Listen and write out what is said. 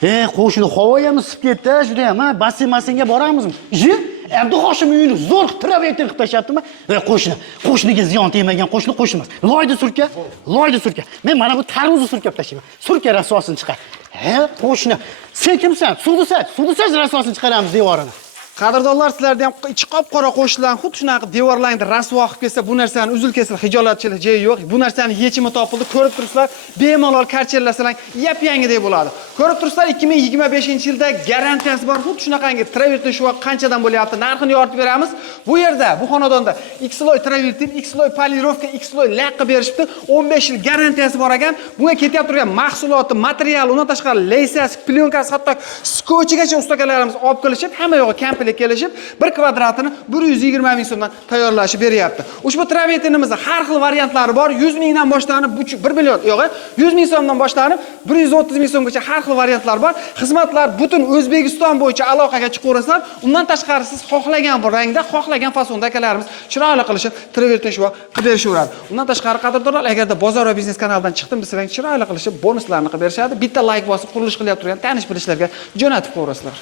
Qo'shni havoyam isib ketdi, juda ham, ha? Basseyn-massenga boramizmi? Abdu Hoshim uyini zo'r travertin qilib tashlabdimi? Qo'shniga ziyon tegmagan qo'shni emas. Loyda surka. Men mana bu tarvuzni surkab tashlayman. Surka rasvosini chiqar. Qo'shni, sen kimsan? Suvni sach rasvosini chiqaramiz devorini. Qadrdonlar, sizlarda ham ichi qop-qora qo'shnilarni xuddi shunaqa devorlarni rasvo qilib kelsa, bu narsani uzil-kesil hijolatchilik joyi yo'q. Bu narsani yechimi topildi. Ko'rib turibsizlar, bemalol karchellasalang yap-yangidek bo'ladi. Ko'rib turibsizlar, 2025-yilda garantiyasi bor. Xuddi shunaqangi travertin shu qanchadan bo'lyapti? Narxini yoritib beramiz. Bu yerda, bu xonadonda X-loy travertin, X-loy polirovka, X-loy laqqa berishibdi. 15 yil garantiyasi bor ekan. Bunga ketyapti turgan mahsuloti, materiali, undan tashqari leysasi, plyonkasi, hatto skochigacha ustakalarimiz olib kelishib, hamma yo'g'i kampli kelishib 1 kvadratini 120 ming so'mdan tayyorlashib beryapti. Ushbu travertinimizda har xil variantlari bor. 100 mingdan boshlanib 1 million, yo'q, 100 ming so'mdan boshlanib 130 ming so'mgacha har xil variantlar bor. Xizmatlar butun O'zbekiston bo'yicha aloqaga chiqaverasizlar. Undan tashqari siz xohlagan bir rangda, xohlagan fasonda akalarimiz chiroyli qilishib travertin shu qilib berishaveradi. Undan tashqari qadrdonlar, agarda bozor va biznes kanalidan chiqdim desang, chiroyli qilishib bonuslarni qilib berishadi. Bitta like bosib qurilish qilyapti turgan tanish bilishlarga jo'natib qo'yasizlar.